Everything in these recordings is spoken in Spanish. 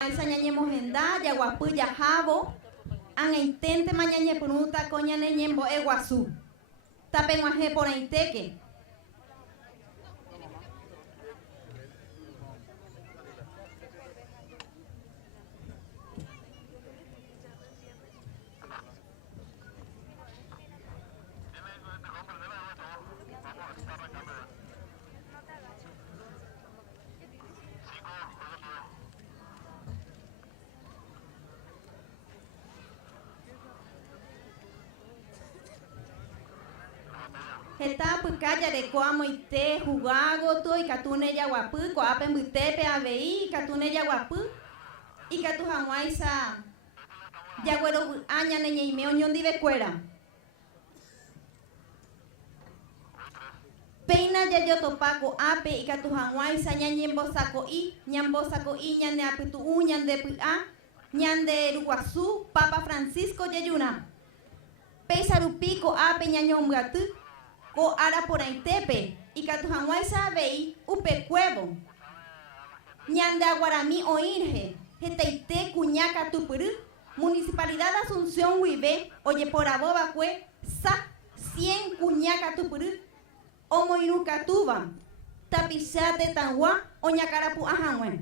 esa ñañemojenda, yaguapy jahávo, ãngãitente mañañepyrũta ko ñane ñembo'eguasu. Tapeg̃uahẽ porãitéke. Heta pyka jareko amoite jugágoto ikatu nejaguapy ko'ápe mbytépe avei ikatu nejaguapy ikatu hag̃uáicha jaguerovy'a ñane ñeime oñondivekuéra. Péina jajotopa ko'ápe ikatu hag̃uáicha ñañembosako'i ñane apytu'ũ ñande py'a ñande ruguasu Papa Francisco jejurã. Péicharupi ko'ápe ñañombyaty ko ára porãitépe ikatu hag̃uáicha avei upekuévo ñande aguarami oĩrhe hetaite kuña katupyry Municipalidad de Asunción guive ojeporavovakue sa 100 kuña katupyry omoirũkatúva tapicha tetãgua oñakarapu'ã hag̃uẽ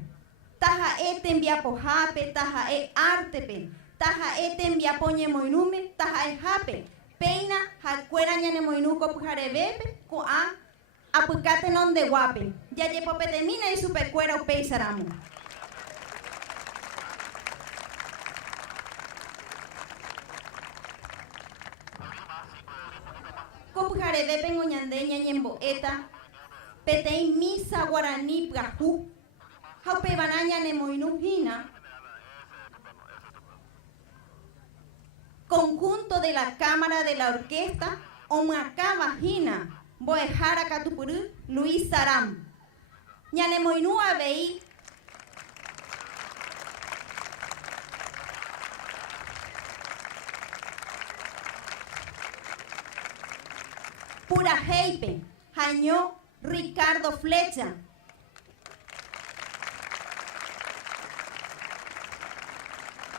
taha'e tembiapohápe taha'e artepe taha'e tembiapo ñemoirũme taha'e hápe péina hakuéra ñanemoirũ ko pyharevépe ko'ã apyka tenondeguápe jajepopetemína ichupekuéra upéicharamo. Ko pyharevépe ñande ñañembo'éta peteĩ misa guarani pyahu ha upévarã ñanemoirũhína conjunto de la Cámara de la Orquesta omyakãvahína mbo'ehára katupyry Luis Saram. Ñanemoirũ avei Purahéipe haño Ricardo Flecha.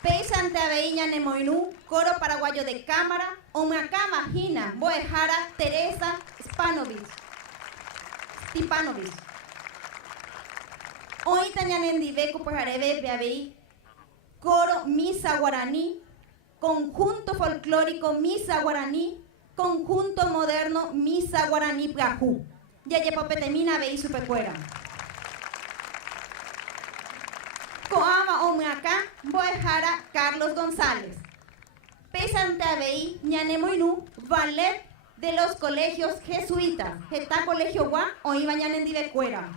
Péichante avei ñanemoirũ Coro Paraguayo de Cámara omyakãvahína mbo'ehára Teresa Stipanovich. Oĩta ñanendive ko pyharevépe avei Coro Misa Guaraní, Conjunto Folclórico Misa Guaraní, Conjunto Moderno Misa Guaraní pyahu. Jajepopetemína avei chupekuéra. Ko'ãva omyaka mbo'ehára Carlos González. Péichante avei ñanemoirũ Ballet de los Colegios Jesuitas. Heta colegiogua oĩva ñanendivekuéra.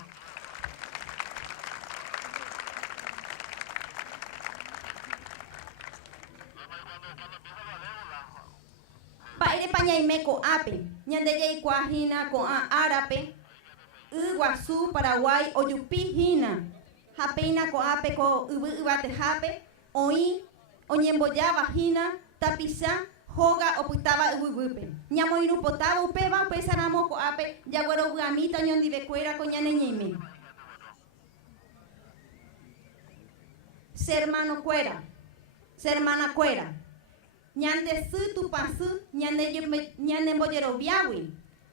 Mba'érepa ñaime ko'ápe ñande jaikuaahína ko'ã árape y Guasu Paraguay ojupihína. Ha péina ko'ápe ko yvy yvatehápe oĩ oñembojavahína tapicha hóga opytáva yvýpe. Ñamoirũpotáva upéva upéicharamo ko'ápe jaguerovy'amíta oñondivekuéra ko ñane ñeime. Hermano kuéra, hermana kuéra. Ñande sy tupãsy ñanembojeroviágui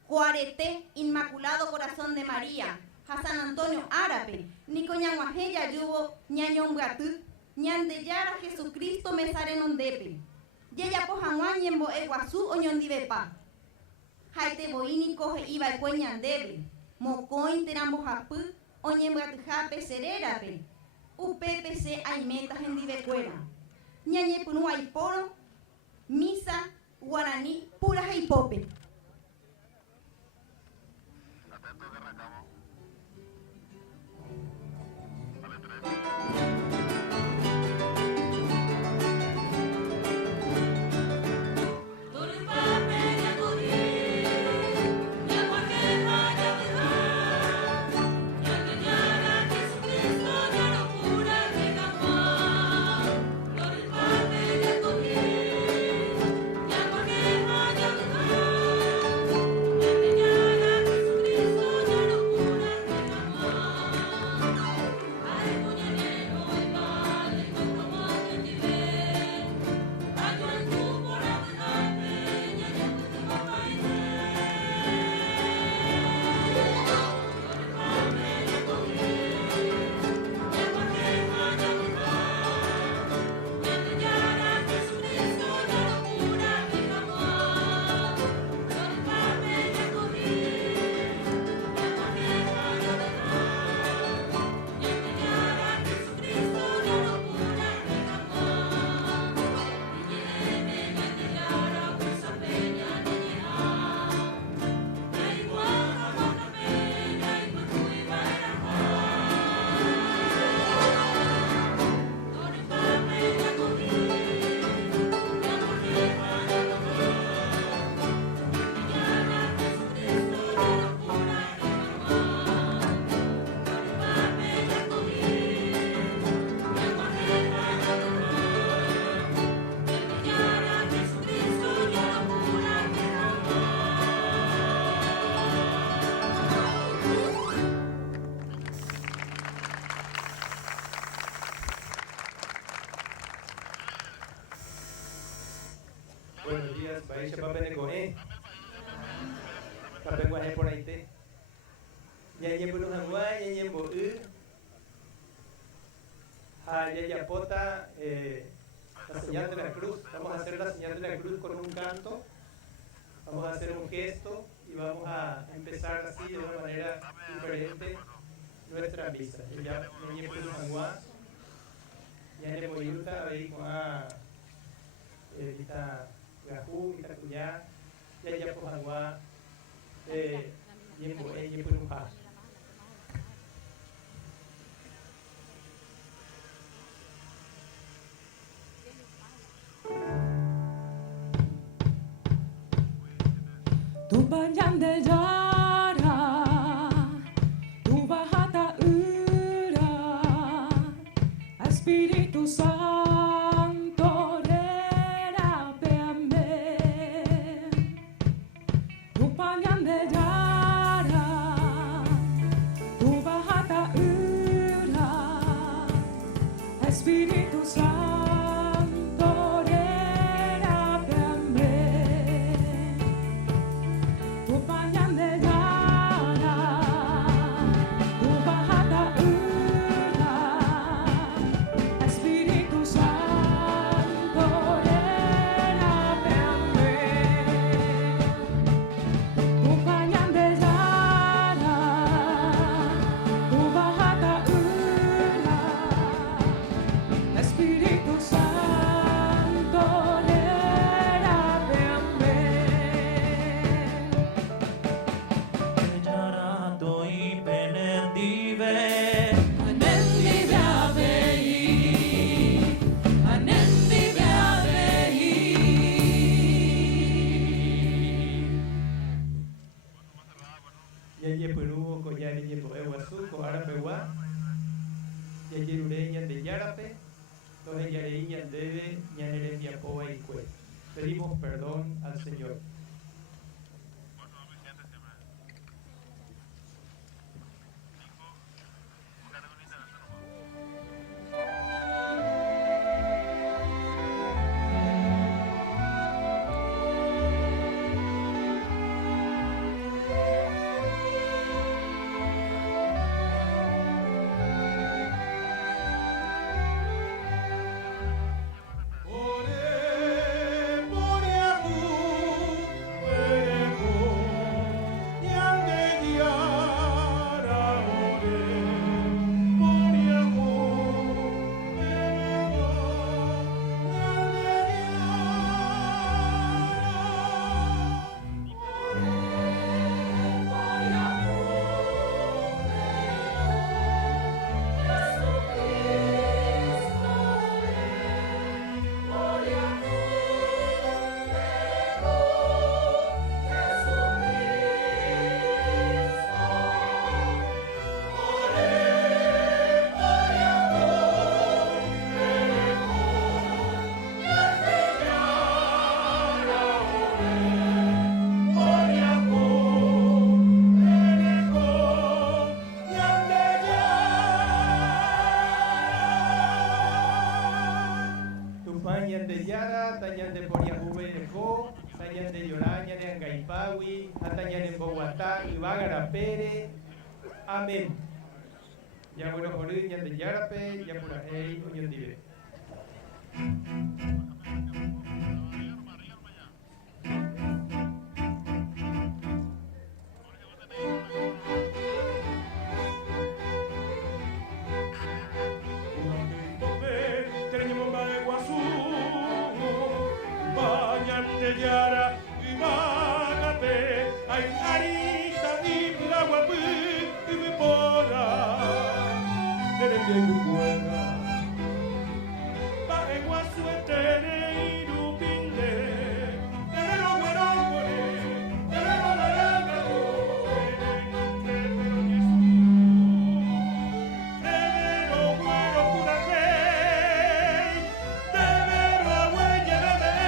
Coarete Inmaculado Corazón de María ha San Antonio árape niko ñag̃uahẽ jajúvo ñañombyaty ñande jára Jesucristo mesa renondépe jejapo hag̃ua ñembo'eguasu oñondivepa haitevoi niko he'iva'ekue ñandéve mokõi terambohapy oñembyatyha pecherérape upépe che aiméta hendivekuéra ñañepyrũ aipóro Misa Guaraní pura heipópe. Buenos días, Baisha Papenecoe. Papenguaje por ahí. Yañe por un jaguay, yañe por Yayapota, la señal de la cruz. Vamos a hacer la señal de la cruz con un canto. Vamos a hacer un gesto y vamos a empezar así de una manera diferente nuestra misa. Ya yañe por un jaguay, yañe por yuta, veícuá, vita gajú, vita cuyá, yañe por jaguay, yañe por un jaguay. Tu banyan de yara, tu bajata ura, Espíritu Santo rera peame. Tu banyan de yara, tu bajata ura, Espíritu Santo rera peame. Tu pañan de llana, tu bajada una, Espíritu Santo lléname. Tu pañan de llana, tu bajada una, Espíritu Santo lléname. Jarato y penendive, Anendive avei, anendive avei. Yaye Perú, Coyari, Yepo, Eguazuco, Arapeguá, Yaye Ureña de Yarape, Toje Yareiña Debe, Ñaneremia Poa y Cue. Pedimos perdón al Señor. Tupañan de Yara, Tañan de Poriajuve de Co, Tañan de Yoraña de Angaipawi, Atañan en Bogotá, Ibágara Pere. Amén. Ya bueno, Joriñan de Yarape, ya por ahí, Unión Dive. Yara y Magape, ay Arita y Blaguapú y mi pora, Nerenge Cuera, Paeguasu Tere y Rupinde, Nerero Guerongore, Nerero Larangaro, Nerero Jesús, Nerero Guero Curajei, Nerero Agüeye Bebé.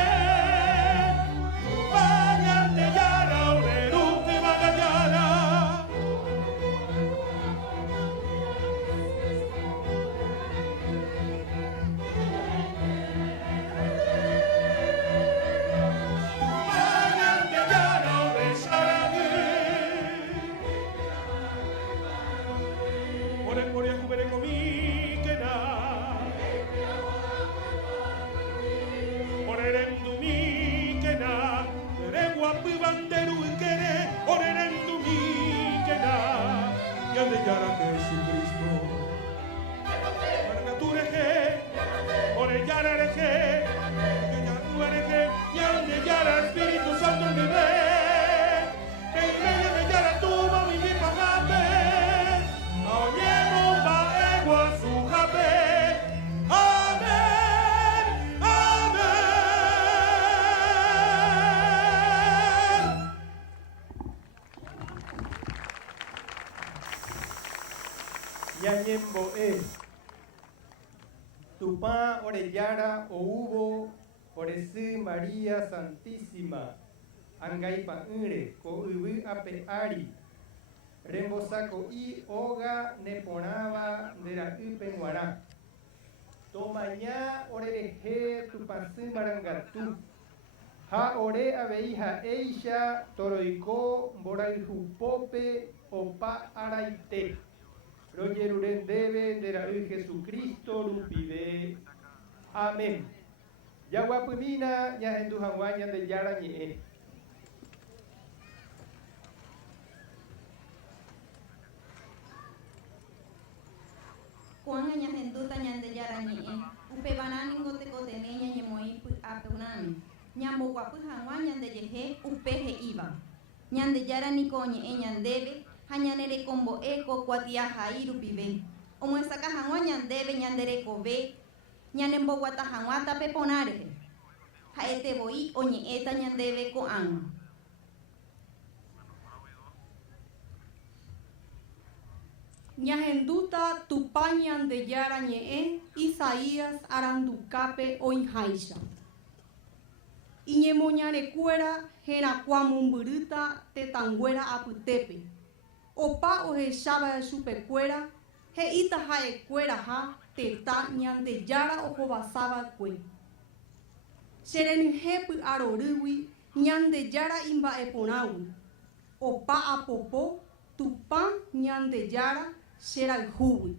guarareje, yande yara Espíritu Santo vive, que yara tuba mi pajape, aoñemo ba egua su jape, amén, amén. Yañembo Tupá Orellara Oubo Oresi María Santísima Angaipa Ure Ko Ubu Ape Ari Rembosako I Oga Neponaba Nera Upenguara Tomaña Orereje Tupasí Marangatu Ha Ore Abeija Eisha Toroiko Boraijupope Opa Araite Royeruren debe de la Jesucristo Lupide. Amén. Yaguapumina, Yahendu Hawaña de Yarañe. Kuanga Yahenduta Ñande Yarañe. Upe banani ngote koteneña ñemoi apeunami. Ñambo guapu Hawaña de Yehe, upeje iba. Ñande Yarani coñe ñandebe. Hañanere combo eco cuatia jairu pibe. Omo saca jangua ñandebe ñandere kobe. Ñanembo guata janguata peponare. Jaete boi oñe eta ñandebe ko an. Ñahenduta tupañan de yara ñee Isaías aranducape oinjaisha. Iñemoñare cuera jera cuamumburuta tetanguera aputepe. Opa ohechaba de chupecuera, heita jaecuera ha, teta ñande yara ojo basaba cue. Serenjepu arorui, ñande yara imba eponawi. Opa apopo, tupa ñande yara, seralhuwi.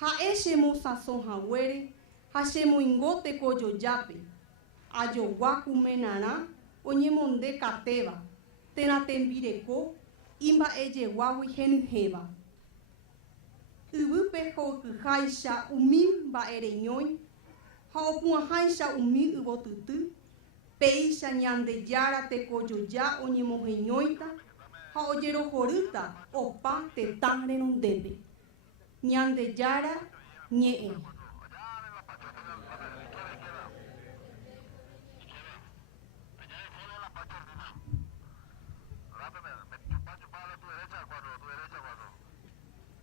Ha ese mosason hawere, ha se moingote koyo yape. Ayowaku menara, oñemonde kateba, tenatembireko, imba eye wawi henujeba. Ubupe ho kuhaisha umim ba ereñoi, ha opuahaisha umi ubotutu, peisha ñande yara te koyoya oñemojeñoita, ha oyero horuta opa te tangre nondebe. Ñande yara ñee.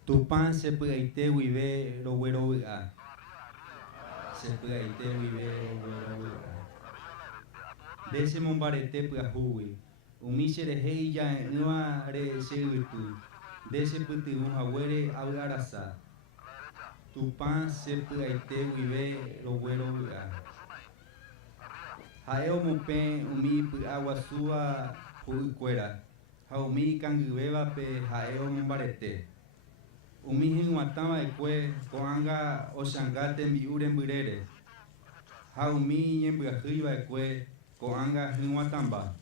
Tupan se puede vive lo bueno viva. Se puede vive lo bueno viva. Dese mombarete puede jugar. Umise de heya no are se virtud. Dese puede un abuere agarasa. Tupan se puede vive lo bueno viva. Haeo mupen umi puede agua suba juguera. Haumi cangubeba pe haeo mombarete. Umihin watama ekwe koanga oshangate miure mbirere. Haumi nyembrahiva ekwe koanga hinwatamba.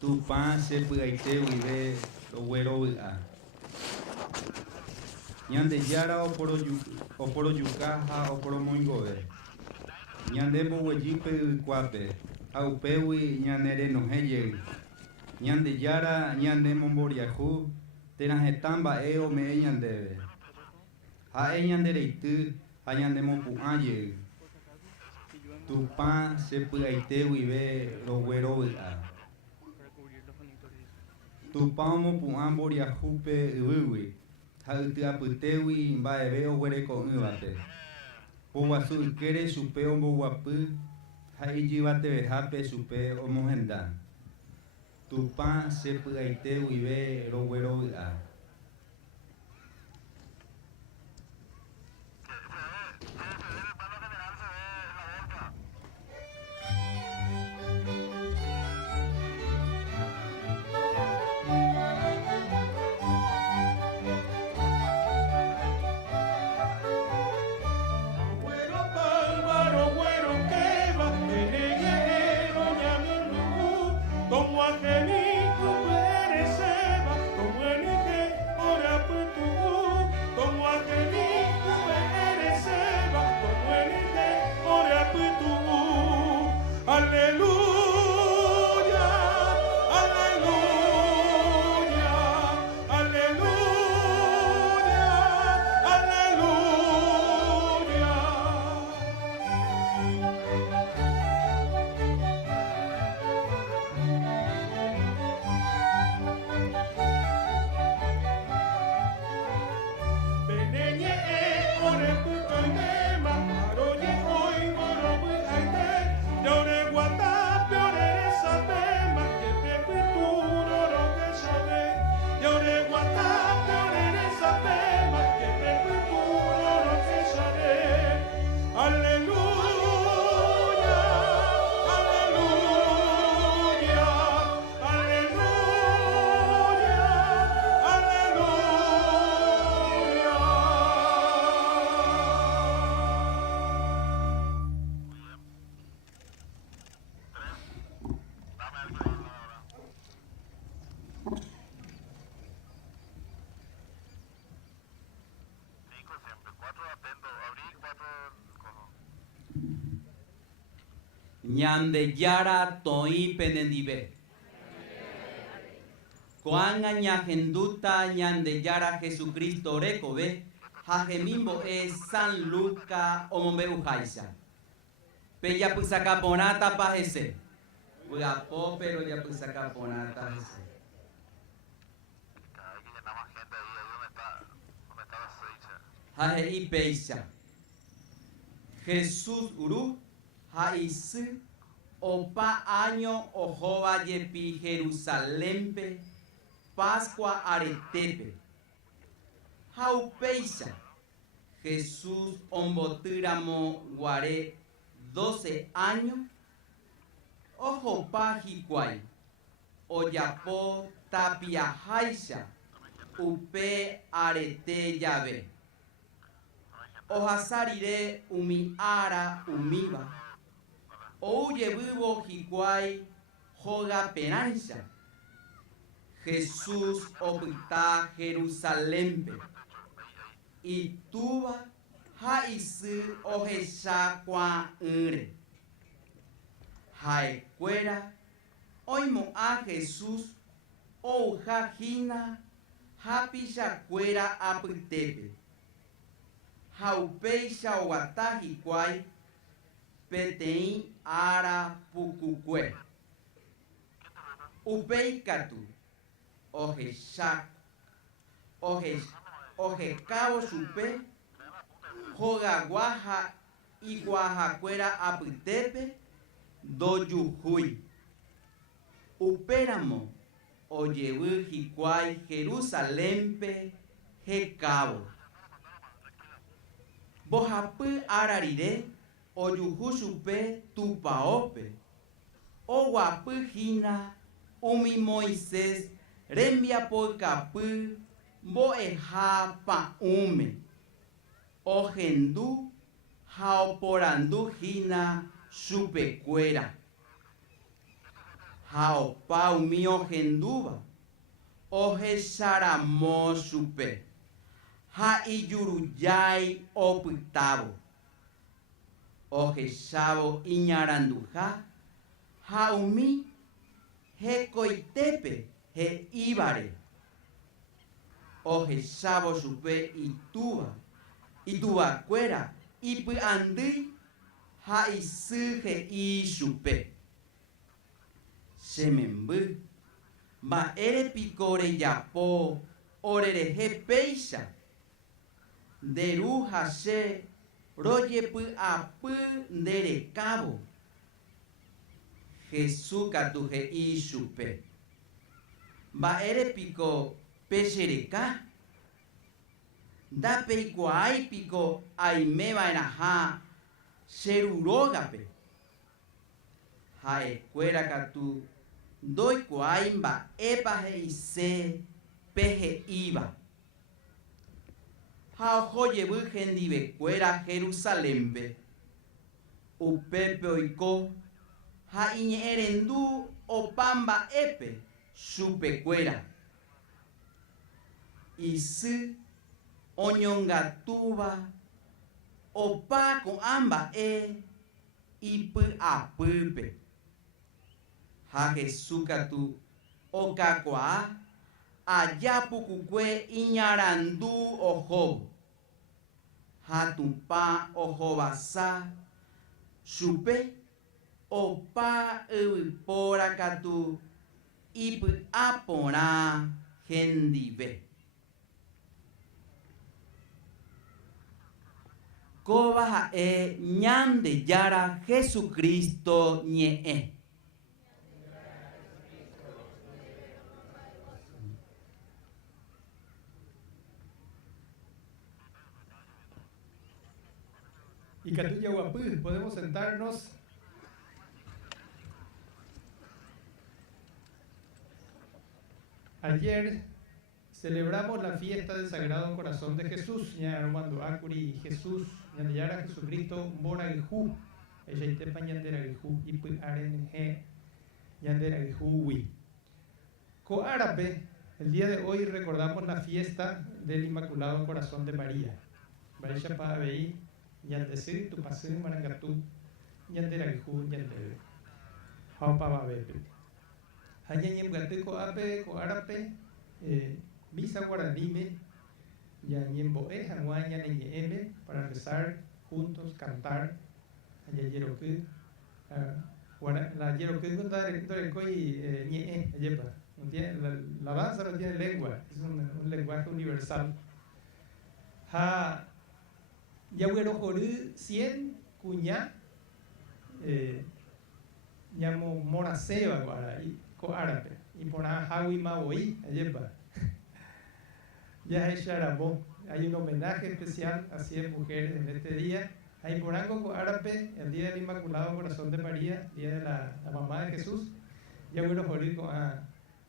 Tupan se puaite vive lo güero via. Ñande yara oporo yukaha oporo moingove. Ñande bowejipe kuape. Aupewi ñanere noheye. Ñande yara ñande momboriahu. Tenajetamba eo me ñandebe. Ha ñandereitu ha ñandemopu'ãje. Tupan se puaite vive lo güero via. Tupan mopu'ã mboriahupe yvýgui. Ha ytyapytégui mba'eve oguereko yvape. Poguasu ykére chupe omboguapy ha ijyvatevehápe chupe omohenda. Tupan se puaite vive lo güero via. Como aquel hijo pereceba, como el que Ñande yara toi penendive. Koanga ñajenduta ñande yara Jesucristo recobe. Hajemimbo es San Luca omombe ujaisa. Pe ya pusaka ponata pajese. Uyapo pero ya pusaka ponata jese. Haje y peisa. Jesús uru haisi opa año ojoba yepi Jerusalempe Pascua aretepe. Jaupeisa, Jesús ombotíramo guaré 12 años, ojo pajicuay, oyapo tapia jaisa, upe arete llave. Ojasarire umi ara umiba, ouye vivo jicuay, joga penanza. Jesús opita Jerusalempe. Y tuba haisi ojesha kwa ure. Haecuera oimo a Jesús o jajina hapisha cuera apitepe. Haupeisha wataji kwai petein ara pucucue. Upeikatu ojesha ojecabo supe, joga guaja y guajacuera apitepe, doyujuy. Upéramo, oyebu jicuay Jerusalempe, jecabo. Bojapu ararire, oyuju supe tupaope. O guapu jina, umi Moisés, rembia por capu, boeja pa ume, ojendu, jaoporandu jina supecuera, jaopa umi ojenduba, ojesaramo supe, ja iyuruyay opitabo, ojesabo iñaranduja, ja umi, jecoitepe, je ibare. Oje sabo supe ituba cuera, ipu andi, ha isuje y supe. Semembu, ma ere picore yapo, orereje peisa, deruja se, roye pu apu dere cabo. Jesús catuje y supe. Ma ere pico, pesereca da peiko ai pico ai meba enaja serurogape hae cuera catu doi cuaimba epaje ise peje iba ha ojoye virgen dive cuera Jerusalembe upepe oiko ha iñe erendu opamba epe supe cuera isi onyongatuba opa con amba ipu apupe ha Jesús catu okakwa ayapucucue iñarandu ojo ha tumpa ojo basa supe opa pora catu ipu apora gendive Coba ñande yara Jesucristo ñe. Y Catuya Guapú, podemos sentarnos. Ayer celebramos la fiesta del Sagrado Corazón de Jesús, Armando Acuri, Jesús, Yara Jesucristo, Mora Gijú, Ejeitepa Yandera Gijú, Ipu Aren G, Yandera Gijú, Wi. Coárape, el día de hoy recordamos la fiesta del Inmaculado Corazón de María. María Paveí, Yandesí, tu pasé, Maracatú, Yanderajú, Yandere. Haupa Babepe. Hañañem Gateco Ape, Coarape, Misa Guaranime, Yañemboe, Hanguaña, Neñeme, para rezar juntos, cantar, Ayayeroque, la Yeroque con Darecoy, Ñe, Ayepa. La danza no tiene lengua, es un lenguaje universal. Ha Yaguero Jorú 100 cuñá, llamo Moraseba Guara, y Coárape, y por Hawi Maui, Ayepa. Ya es Sharabó. Hay un homenaje especial a 100 mujeres en este día. Hay por algo Coárape, el día del Inmaculado Corazón de María, día de la mamá de Jesús. Yaguero Jorú con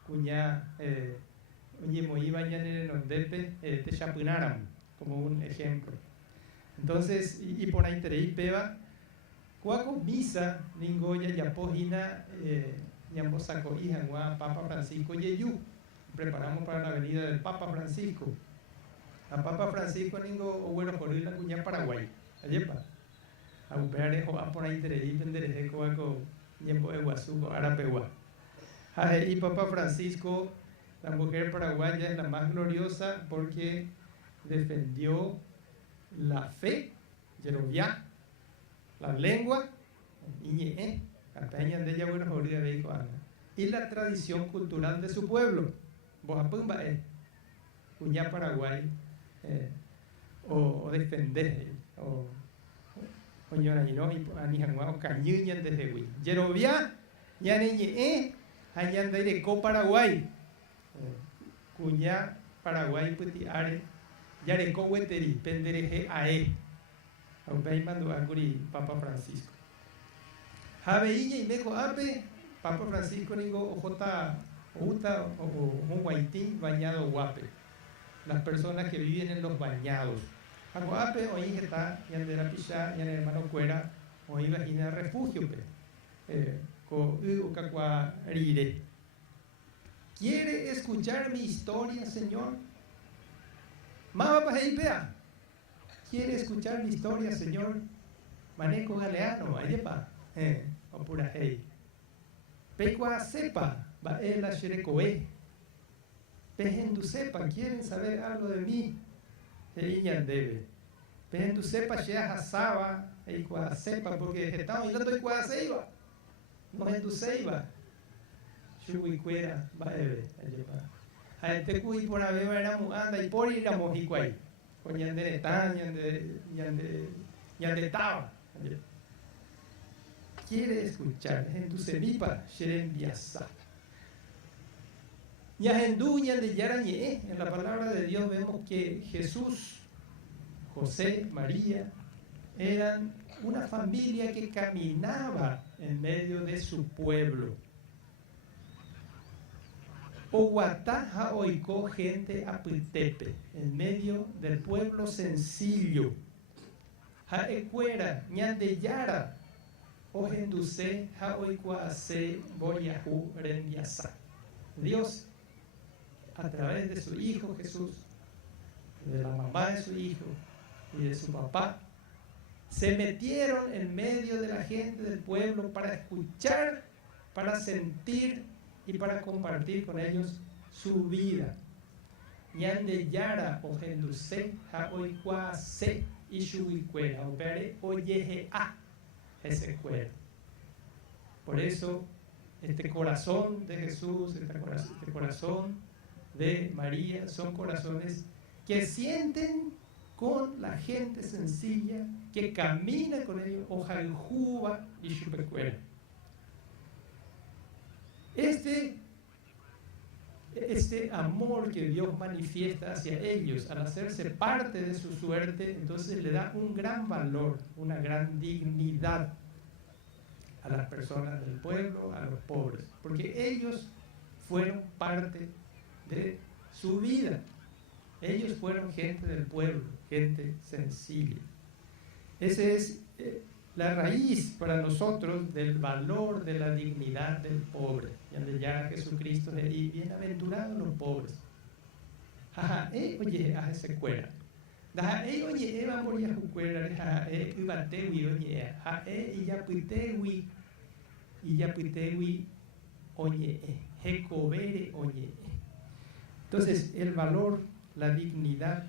cuñá, Uñemoí Bañanere Nondepe, te Chapunaram, como un ejemplo. Entonces, y por ahí Terei Peba, Cuaco Misa, Ningoya, Yapojina, Yambosaco, Ijanguá, Papa Francisco Yeyu. Preparamos para la venida del Papa Francisco. A Papa Francisco, Ningo, bueno, por ir a Cuñá, Paraguay. Ayepa. A Upearejo, a por ahí Terei, Pendereje, Coaco, Yembo, Eguazuco, Arapegua. Y Papa Francisco, la mujer paraguaya es la más gloriosa porque defendió la fe, Yeroviá, la lengua, y la tradición cultural de su pueblo, Bojapumba, Cuñá Paraguay, o defender, o Ñorañino, y Anijanguá, o Cañuñan de Jehui. Yeroviá, Yaneñe, Hayandereco Paraguay, Cuñá Paraguay, Putiare, Yareco Hueteri, Pendereje Ae, Aubei Mando Anguri, Papa Francisco. Javeilla y Meco Ape, Papa Francisco Nigo, Ojota, Uta, o un Guaitín, bañado Guape. Las personas que viven en los bañados. Aguape, hoy está, Yandera Pichá, Yan hermano Cuera, hoy imagina refugio, ¿Quiere escuchar mi historia, Señor? ¿Quiere escuchar mi historia, Señor? Maneco Galeano, Ayepa, o pura hey. Pecua sepa, Baela Sherecoe. Pejendu sepa, ¿quieren saber algo de mí? Iñan debe. Pejendu sepa, Shea Hasaba, Eikua sepa, porque estamos yendo a Eikua Seiba. No es tu Seiba. Shuicuera, Baebe, Ayepa. A este cuy por haber era anda y por ir a Mojicuay. Con Yandere Tan, Yandere Taba. Quiere escuchar, en tu semipa, Sherem Biasa. Yahendú, Yande Yarañe, en la palabra de Dios vemos que Jesús, José, María, eran una familia que caminaba en medio de su pueblo. Oguataja oicó gente apitepe, en medio del pueblo sencillo. Jaecuera, Ñande Yara, Ojenduce, Jaoicuase, Boriahu, Rendiasa. Dios, a través de su Hijo Jesús, de la mamá de su Hijo y de su papá, se metieron en medio de la gente del pueblo para escuchar, para sentir y para compartir con ellos su vida. Ñande Yara, Ojenduce, Jaoicuase, y Shuicuera, Opere, Oyeje A, ese cuero. Por eso, este corazón de Jesús, este corazón de María, son corazones que sienten con la gente sencilla, que camina con ellos, Ojaljuba y Shupecuera. Este amor que Dios manifiesta hacia ellos al hacerse parte de su suerte, entonces le da un gran valor, una gran dignidad a las personas del pueblo, a los pobres, porque ellos fueron parte de su vida. Ellos fueron gente del pueblo, gente sencilla. Esa es la raíz para nosotros del valor de la dignidad del pobre. Donde ya Jesucristo le dice, bienaventurados los pobres. Oye, a ese cuera. Da oye eva moria jucuera ha ibatewi oye ha iyapuitewi oye hecovere oye. Entonces el valor, la dignidad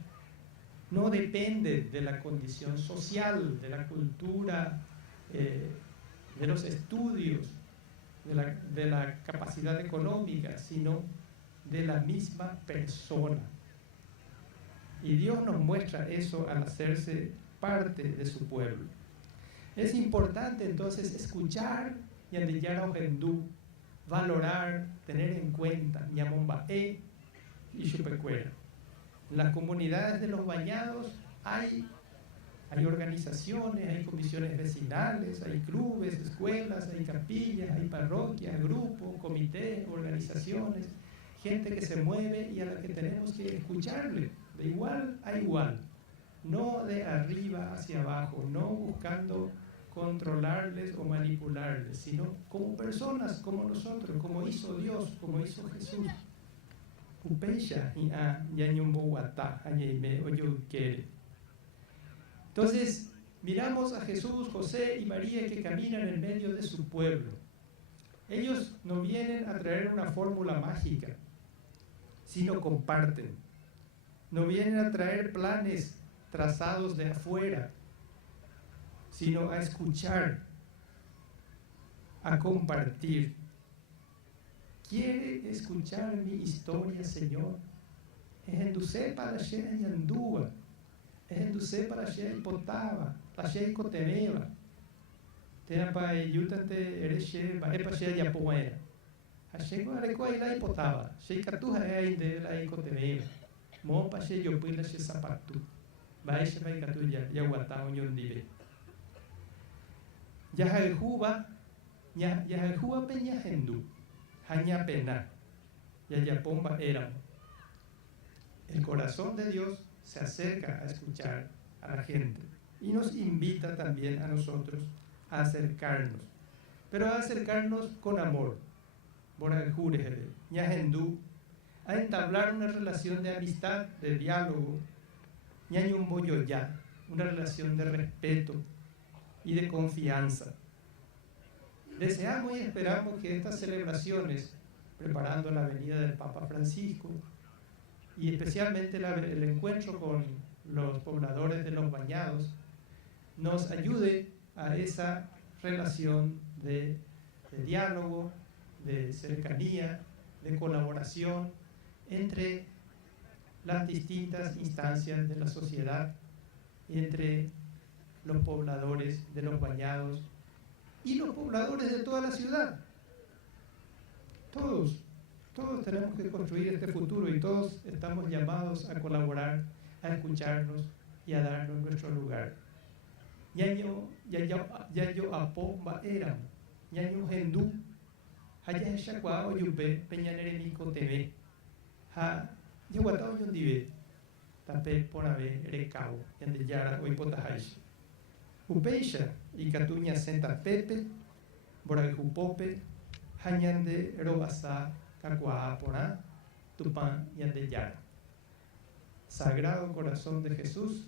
no depende de la condición social, de la cultura, de los estudios, de la capacidad económica, sino de la misma persona. Y Dios nos muestra eso al hacerse parte de su pueblo. Es importante entonces escuchar Yandeyara Ojendú, valorar, tener en cuenta Ñamombaé y Chupecuera. En las comunidades de los bañados hay organizaciones, hay comisiones vecinales, hay clubes, escuelas, hay capillas, hay parroquias, grupos, comités, organizaciones, gente que se mueve y a la que tenemos que escucharle de igual a igual, no de arriba hacia abajo, no buscando controlarles o manipularles, sino como personas, como nosotros, como hizo Dios, como hizo Jesús. Entonces, miramos a Jesús, José y María que caminan en medio de su pueblo. Ellos no vienen a traer una fórmula mágica, sino comparten. No vienen a traer planes trazados de afuera, sino a escuchar, a compartir. ¿Quiere escuchar mi historia, Señor? Enduce para Shea Yandúa, enduce para Shea Potaba, para Shea Cotemeva. Tena para Yutante Ereche, para Shea Yapoera. Ashego Arecoa y Potaba, Shea Catuja de la Cotemeva. Mo para Shea Yopila Shea Zapatu, Baisha para Catuya, Yaguatao Yondive. Yajajuba Peña Hendú. Haña pena, Yayapomba éramos. El corazón de Dios se acerca a escuchar a la gente y nos invita también a nosotros a acercarnos, pero a acercarnos con amor, a entablar una relación de amistad, de diálogo, una relación de respeto y de confianza. Deseamos y esperamos que estas celebraciones, preparando la venida del Papa Francisco y especialmente el encuentro con los pobladores de los bañados, nos ayude a esa relación de diálogo, de cercanía, de colaboración entre las distintas instancias de la sociedad, entre los pobladores de los bañados y los pobladores de toda la ciudad. Todos tenemos que construir este futuro y todos estamos llamados a colaborar, a escucharnos y a darnos nuestro lugar. Yayo apomba eram, yayo hendú, haya shakwa oyupe, peñanere nico tv, ha yaguatao yondive, tape ponabe recao, yandeyara oipotahaish. Upeisha y Catuña Senta Pepe, Borajupope, Hañande Robasa, Cacuaapora, Tupán y Andeyara. Sagrado Corazón de Jesús,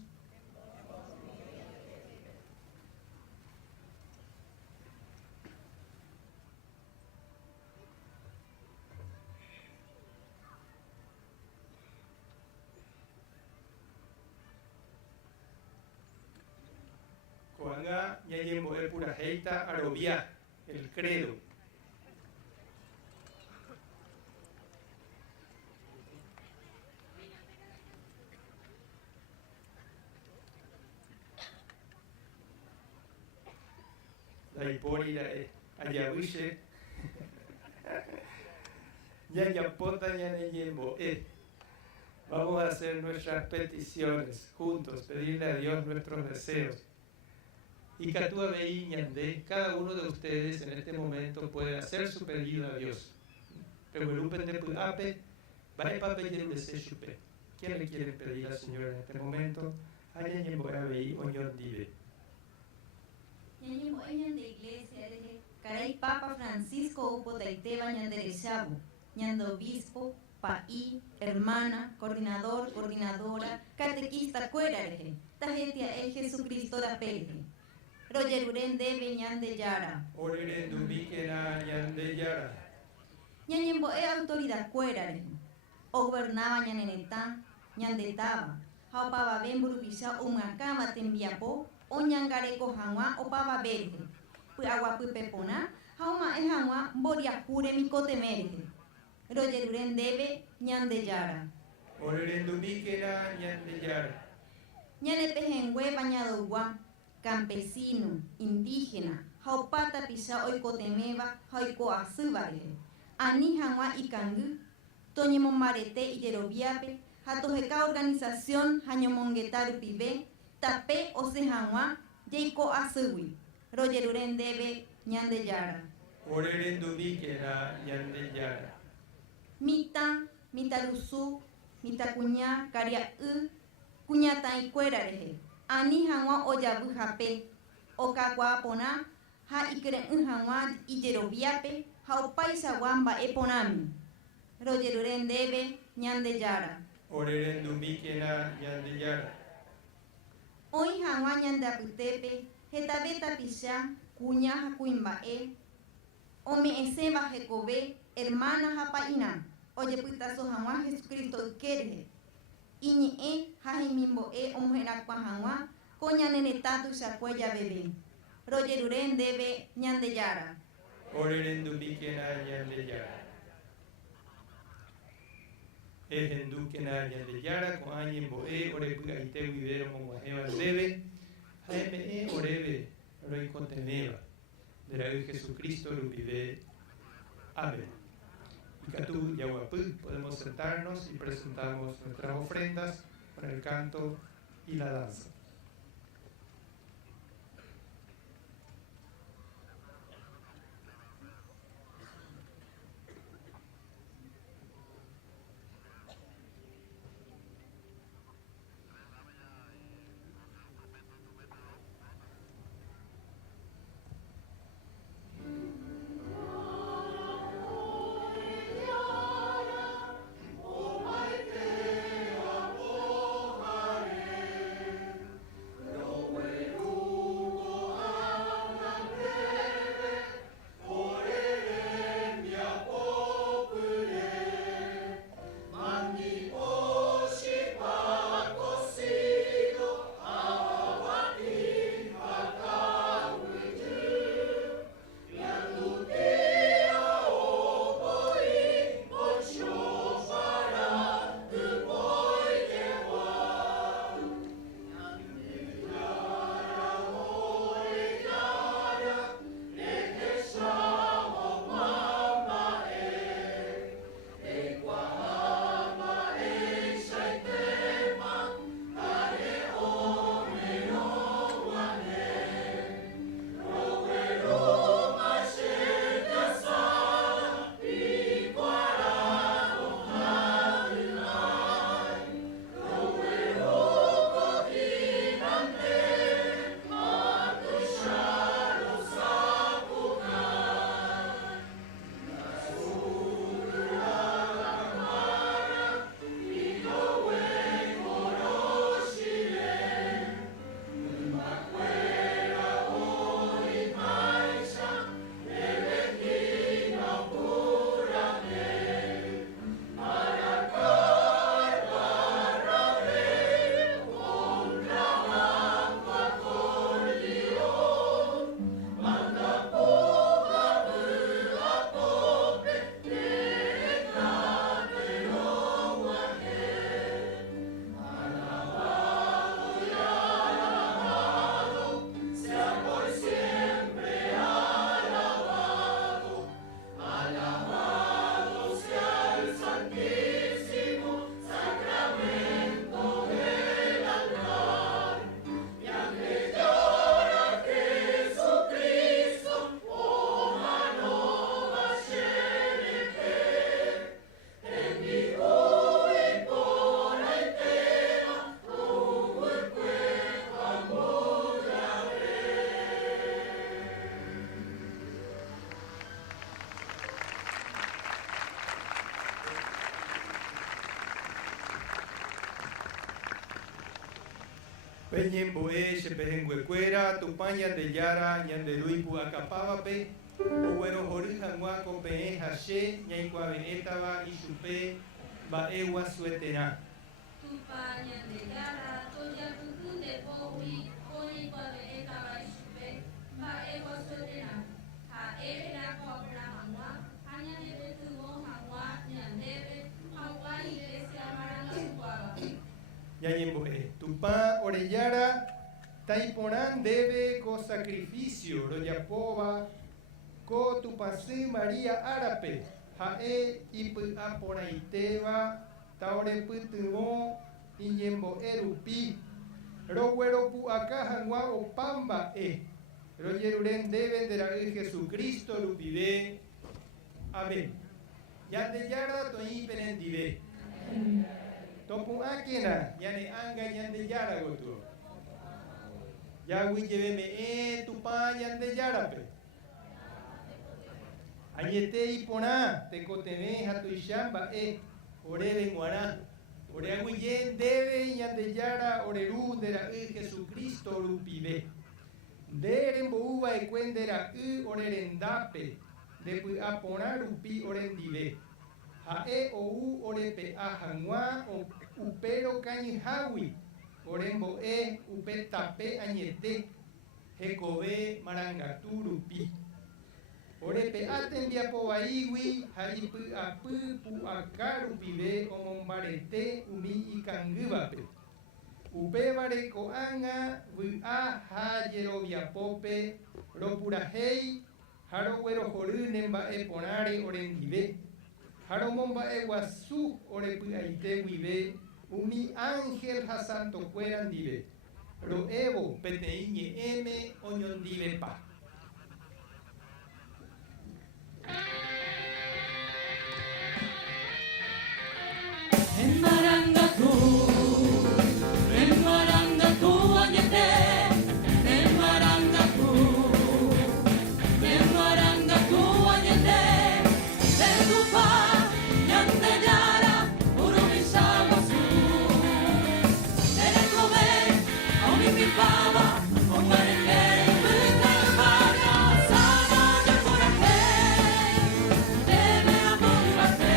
Coanga Ñayembo el Purajeita Arobia, el credo. La hipórida Ayawishe Ñayapota Ñayembo. Vamos a hacer nuestras peticiones juntos, pedirle a Dios nuestros deseos. Y Catúa Veíñande, cada uno de ustedes en este momento puede hacer su pedido a Dios. Revuelupen de Puape, Baepape Yerulese Chupe. ¿Quién le quiere pedir al Señor en este momento? Ayañemboa Veí Oñón Dive. Ñañemo de iglesia de Caray Papa Francisco Upotaite Bañanderechabo, Ñando Obispo, paí, hermana, coordinador, coordinadora, catequista, cuérareje, tajetia el Jesucristo da pereje. Royeruren debe ñande yara. Oreren dumikena ñande yara. Ñañembo autoridad cuérareje. O gobernaba ñanenetá, ñandetaba. Jaupaba ben burubisha umacama tembiapo, o ñangareko hanwa o pava verde. Agua pepona, jauma es hanwa, boriakure mikote merete. Royeruren debe ñande yara. Oreren dumikena ñande yara. Ñanepejengüe bañadogua, campesino, indígena, jaupata pisha oikotemeba, jaikoazúbare. Ani hanwa ikangu, toñemomarete y yerobiape, jatojeka organización jañomongetaru pibe, tape ose hanwa, yeiko azúwi. Royeruren debe ñande yara. Oreren dumikena ñande yara. Mita, mitarusu, mitacuña, caria cuñata y cuérareje. Ani hanwa oyabu jape, okakwa pona, ha ikre hanwa y yerobiape, ha opaisa wamba eponami. Royeruren debe ñande yara. Oreren dumikena ñande yara. Hoy hanwa ñande aputepe, hetabeta pisha, cuña jacuimbae, ome eseba jecobe, hermana japaina, oye putazo hanwa Jesucristo querje. Iñe jajimimbo omujena hanwa, coña nenetatu shacuella bebé. Royeruren debe ñande yara. Oreren dumikena ñande yara. Ejendukena ñande yara, con añemboe, orepu aite vivero monguajeva debe, jaime orebe, roicoteneva, de la Jesucristo rubive. Amén. Icatú Yahuapú, podemos sentarnos y presentamos nuestras ofrendas para el canto y la danza. Peñemboe, Chepejenguecuera, Tupaña de Yara, Ñanderuipu Acapavape, Oguero Jorujangua, Cope, Hache, Ñaicuabenetaba, Ixupe, Baewa Suetena. Tupaña de Yara, Toya Pucun de Bowi, Coni Pabe Etaba Ixupe, Baewa Suetena, Ha Era Cobra Hangua, Hanya de Betumo Hangua, Ñandebe, Hangua Iglesia Marangacuaba. Ñañemboe, Tupá Orellara, Taiporán debe co sacrificio, Royapova, co Tupasí María Árape, Jae Ipu Aporaiteva, Taure Putumo, Iñembo Erupi, Roguero Puaca Jangua Opamba Royeruren debe de la Jesucristo Lupibe. Amén. Yandeyara Toí Penendive. Topu Akena, Yane Anga Yandeyara Gotu. Yahweh lleveme Tupa Yandeyara. Ayete y Pona, Tecoteme, Hatuishamba, Orebe Guará. Oreaguyen debe Yandeyara, Oreru de la Jesucristo Lupibe. Deren Bouba e Cuendera Orerendape, de Apona Rupi Orendive. Jae ou orepe ajangua o upero cañijawi orembo upetape añete jecobe marangaturupi orepe atembia povaiwi jaipu apu pu akarupibe omombarete umi ikangubape upe bareko anga vua hayeroviapope ropurahei haroguero jorunemba eponare orendive Haromomba Eguazú, Orepu Aite Vive, Umi Ángel Hasanto Cueran Dive, Roevo, Peteiñe M, Oñon Dive Pa. En Marangatu, añete, en Marangatu, añete, en Tupa, Yandeyara, Urumisaguazú, en el Comer, Omipipaba, Oguarele, Bucalvara, Sana de Coraje, debe amorarte.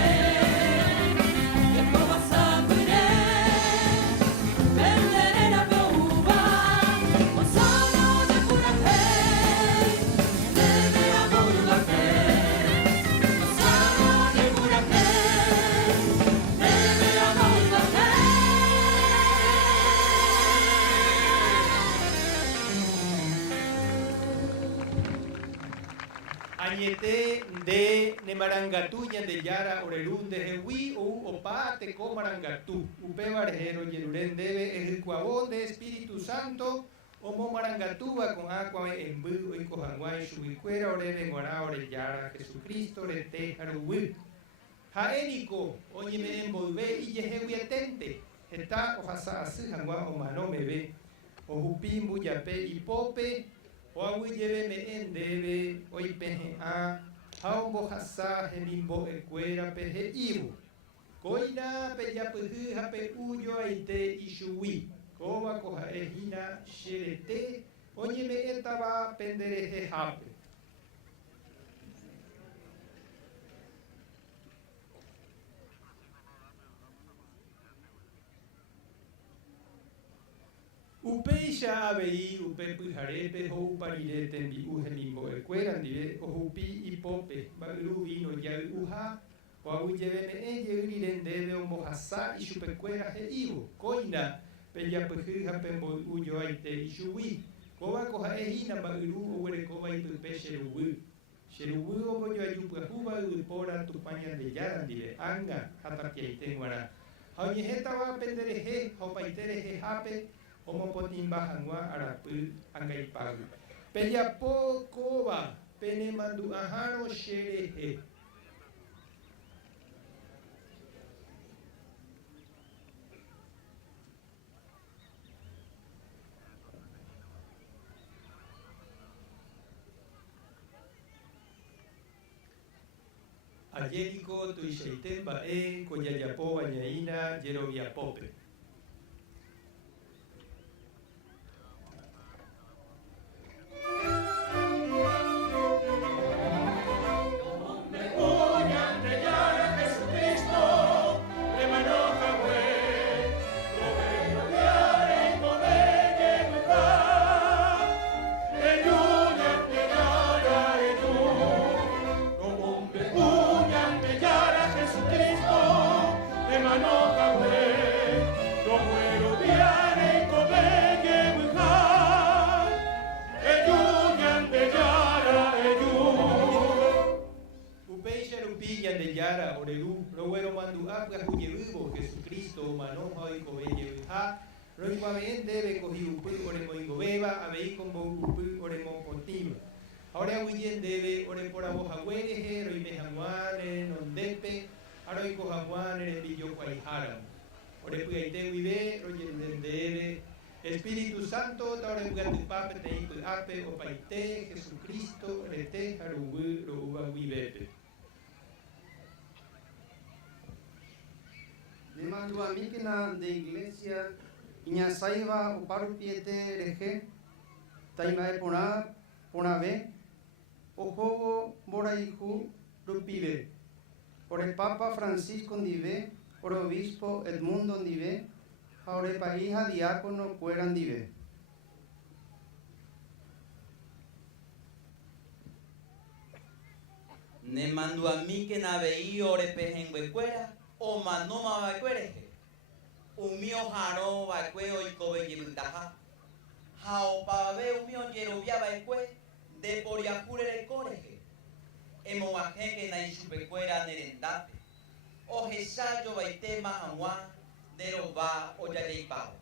Añete de Nemarangatu, Yandeyara, Orerún de Jehui, Opa, Teco Marangatu, Upe Barjero, Yeruren debe, Ejecuabón de Espíritu Santo, Omo Marangatuba con agua en Bu, y Cojanguay, Shubicuera, Orebe, Guará, Orellara, Jesucristo, Rete, Jarubu. Jaérico, oye me envolve y Yehewi atente, está Ojasa, Jangua, Omano me ve, Ojupim, Buyape y Pope. Oawi lleveme en debe, hoy peje a, haumbo hasa, helimbo ecuera peje ibu. Coina peya peje hape uyo aite ishuwi. Coba coja ejina sherete, oye me etaba pendereje hape. Upeisha abei, upe pujarepe, ho parirete, mi ujelimbo, ecueran dive, ojupi y pope, bagru vino ya uja, oawi lleveme yeriren debe o mojasa y chupecuera e ivo, coina, peya pujuja pembo uyo aite y shuwi, coba coja ejina bagru o huerecoba y pupe sherubu. Sherubu o goyo ayupajuba y pora tupaña de yaran dive, anga, hatapiaite guara. Haujeta va pendereje, hopaitere hape. Omo potimba hangwa arapu angaipagu. Peyapo koba pene mandu aharo sherehe. Ayeriko tuishetemba koyayapo bañaina yeroviapope. yara oreru rowero mandu apga huyerubo Jesucristo manoja y cobeye ha roiguamente be cogiupu oremo ingobeba abei combo upu oremo potiva ahora huyen debe ore por abojaguereje roime jaguane nondepe aroiko jaguane billo cuaijara ore pugaite vive royen debe Espíritu Santo, taure bugatu pape te ipu ape opaite Jesucristo rete harubu roba vivepe. De manduamikina de iglesia iña saiva o paru piete reje taima e pona ve o jogo boraihu rupive por el Papa Francisco Ndive por obispo Edmundo Ndive ahora paija diácono fueran dive. Ne mandu a mí que naveí ore pejenguecuera o manoma vacuereje. Umio jaro vacue o icobe yibutaja. Jao pave umio yerobia vacue de poriacure coreje. Emo vaje que na ishupecuera nerendate. O jesayo vaite mahamwa. Deroba o yareipao.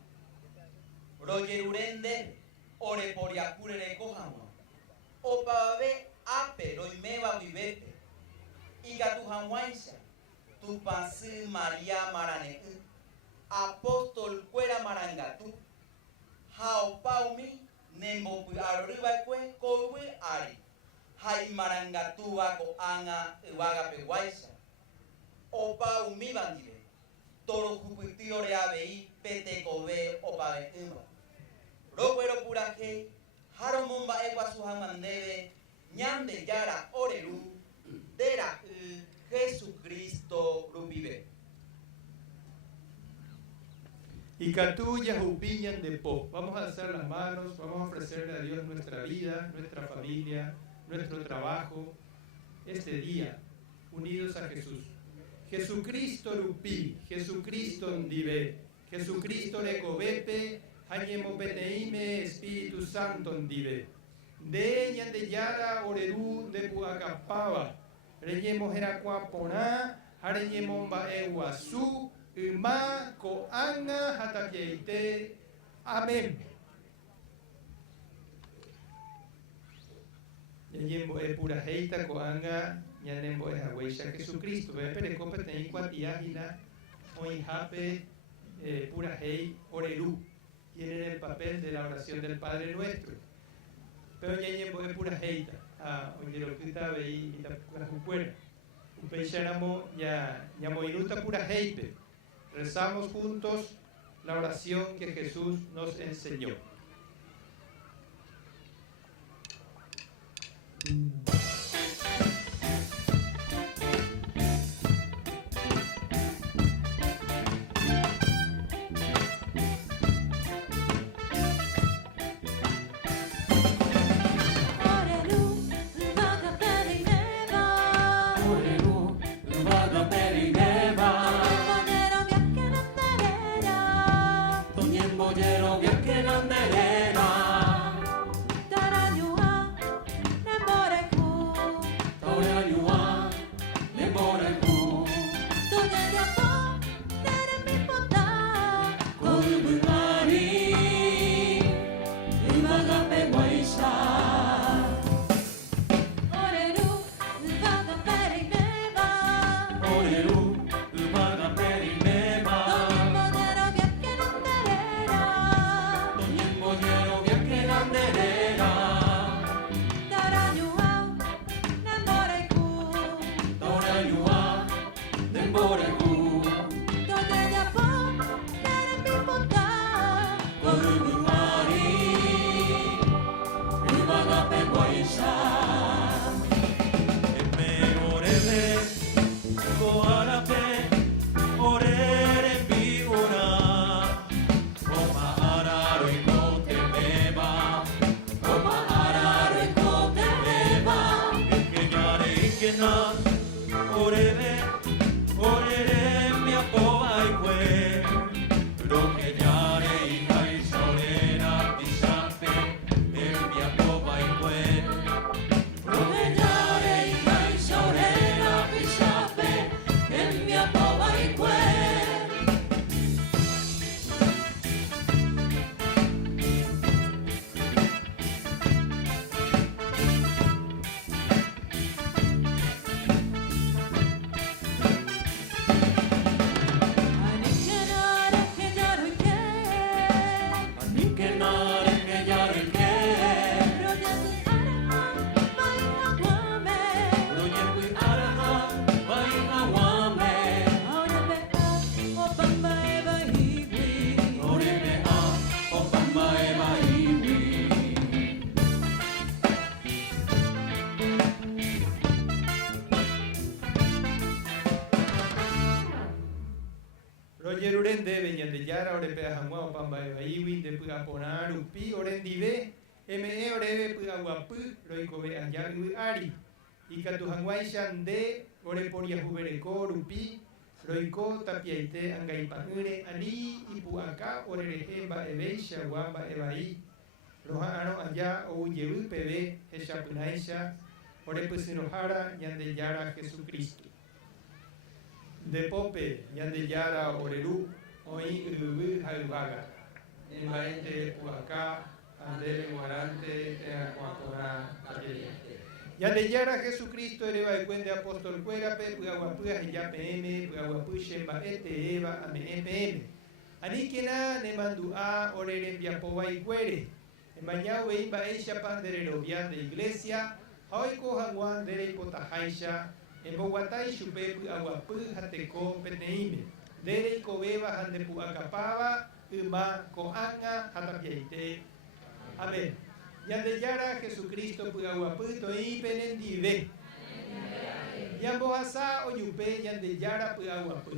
Rogerurende ore poriacure cojama. O pave ape roimeva vivete. Iga tu hamuaisa. Tu pansi María Marane. Apóstol cuera marangatu. Hao paumi nembo arriba kwe kowe ari. Hai marangatu wako anga waga pewaisa. O paumi bandive. Toro kupitio reabei pete kobe opabe ima. Roguero puraje, haromomba ewa suhamandebe, ñande yara oreru, dera Jesucristo rubibe. Y catuya upiñan de po. Vamos a alzar las manos, vamos a ofrecerle a Dios nuestra vida, nuestra familia, nuestro trabajo, este día, unidos a Jesús. Jesucristo rupi, Jesucristo ndive, Jesucristo recobepe, hayemo peteime, Espíritu Santo ndive. De ñande yara oreru de buacapava, reyemo heracuapona, hareñemo mbaeguasu, Uma koanga hatakeite. Amén. Yembo e pura heita koanga nyanembo e haweisha Jesucristo. Ve perecope ten cuatiagina hoy hape pura hei oreru. Tienen el papel de la oración del Padre Nuestro. Pero yembo e pura heita. Oye lo que está vei ita pura jucuera. Upeixaramo ya moinuta pura heipe. Rezamos juntos la oración que Jesús nos enseñó. ame ñande yara ore pe hangwa pamba evaiwi de pu aponar upi ore ndive me ore pu aguapu roikobe ayaru ari ikatu hangwa shande ore poria hubereko rupi roiko tapiaite angaipanure ani ipu aka ore rehemba eveisha wamba evai roha ano aya o yevu peve eshapunaisha ore pusirohara ñande yara Jesucristo de pope ñande yara oreru oi ubu haivaga embaente puaka ande guarante acuacora ñande yara Jesucristo ereba de cuende apóstol cuera pe puaguapuas ya pm puaguapuche baete eva ame pm anikena ne mandua orere viapoba y cuere mañana vein baisha panderero vian de iglesia hoy cojan guan de potajaisha en Bogotá y Chupepu aguapu hateko peteime dere cobeba hande pu acapaba uma coanga hatapiaite amén yande yara Jesucristo pu aguapu toi penendive yambo asa o yupe yande yara pu aguapu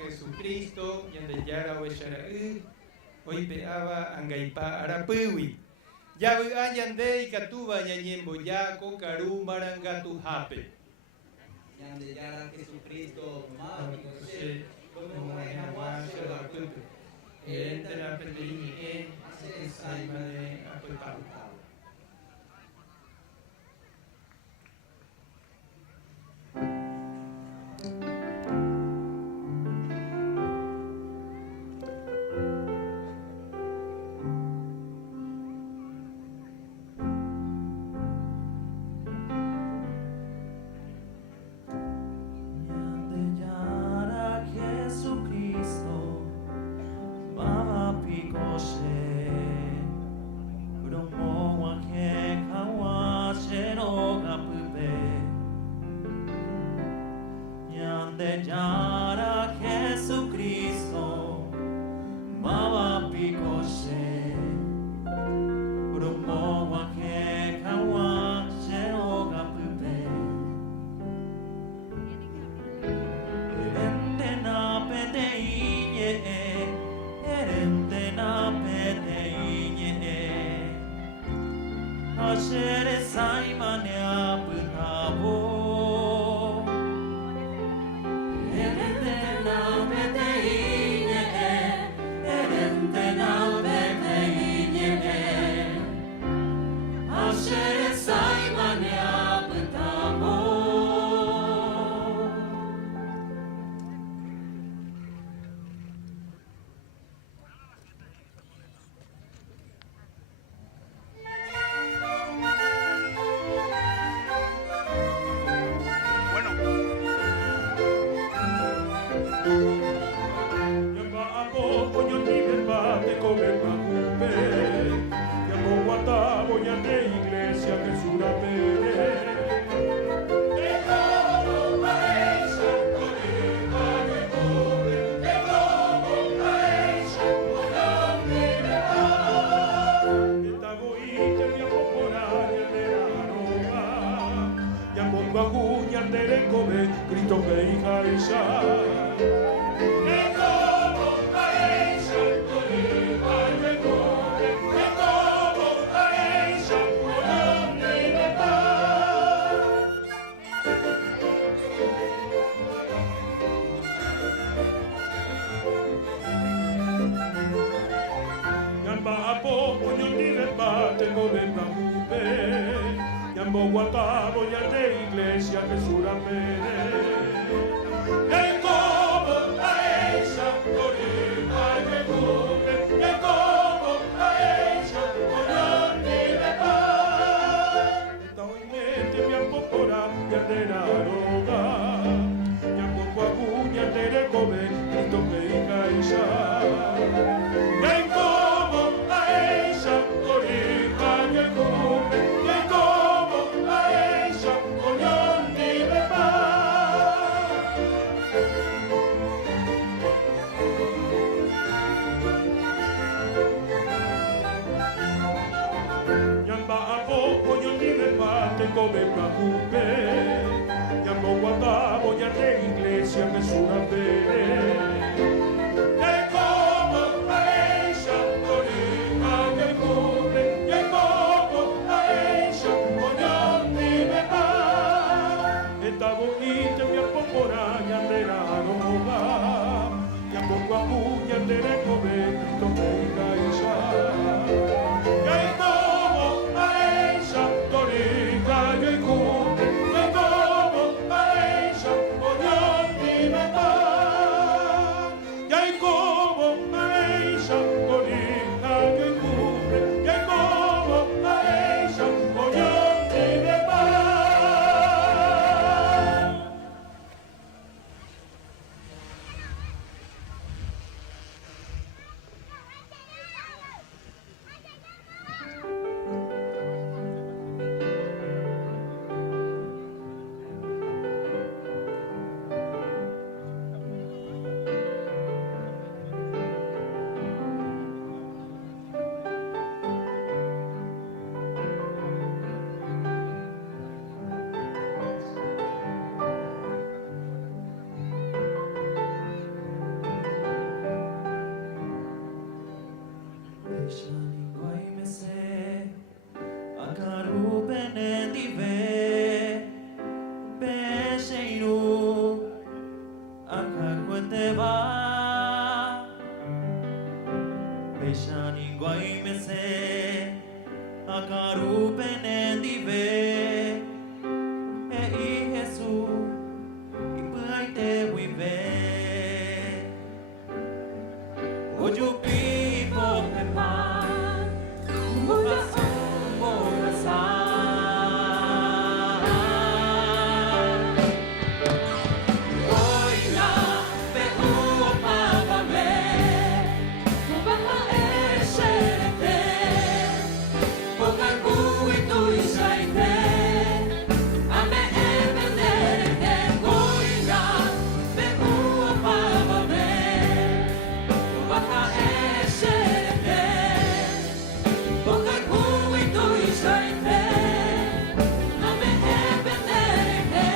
Jesucristo yande yara weshara'i hoy peaba angaipa arapiwi yabu ayande ikatuba ñañembo ya kokaru marangatu hape Yande Yara Jesucristo, Mami José, como es agua, se lo acupe. Entre la pequeña, hace ensaima de acuepado. Yande Yara Jesucristo, Baba Picoshe, Bromo Wake Kawache no Gapupe. Yande Yara Jesucristo, Baba Picoshe, Bromo Wake Kawache no Gapupe. Erente na pete inye, erente na pete inye. Ashere saimane aputabo. Erente na pete inye, erente na pete inye. Ashere saimane aputabo. Yamba amo oñoni bemba te come macupe. Yambo guata boñande iglesia que sura pere. Cristo que hija Isha. Yambo guatabo ya de iglesia que sura pere. E como a ella corriba de cubre, e como a ella corrió ni de paz. Esta hoy mete mi apopora ya de la roga. Yambo guaguña de le come, Cristo que hija ella. E como a ella corriba de cubre, e como a ella corrió ni de paz. Yamba apo coño ni de parte come preocupe. Yamba guata voy a de iglesia que sura pere. E como a ella corriba que cubre, e como a ella corrió ni de paz. Esta bonita mi apoporaña de la roba. Yamba guapuña de le come, Cristo que hija ella. E como a ella corriba que cubre, e como a ella corrió ni de paz. Wakaru penendive e Jesus ipaite wive Ojo pipo pepa Muda umora sa Oina pe uopava me Upapa e sherete Pokaku itu isaite Ame e venderete Oina pe uopava me Upapa e sherete Pokaku itu isaite Ame e venderete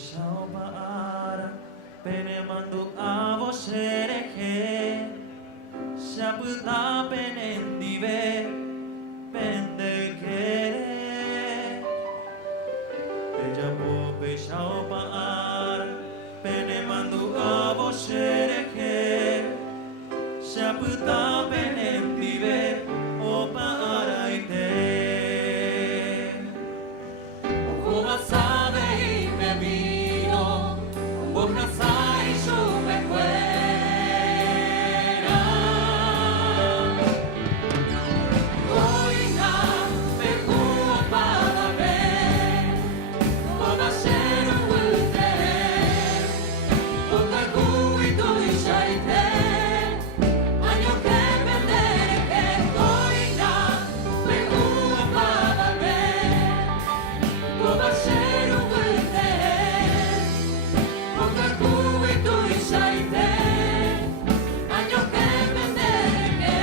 Chao para pene mando a vocere che shaputa penendive pende che bella pope chao para pene mando a vocere che shaputa penendive o para ite Como sabe y me vino, boca sai su me fuera. Oina me cuo para ver, para ser un wilter, boca cuito y shaite, año que vender que oina me cuo para ver. Como ser un wilder, boca cuito y shaite, año que venderé.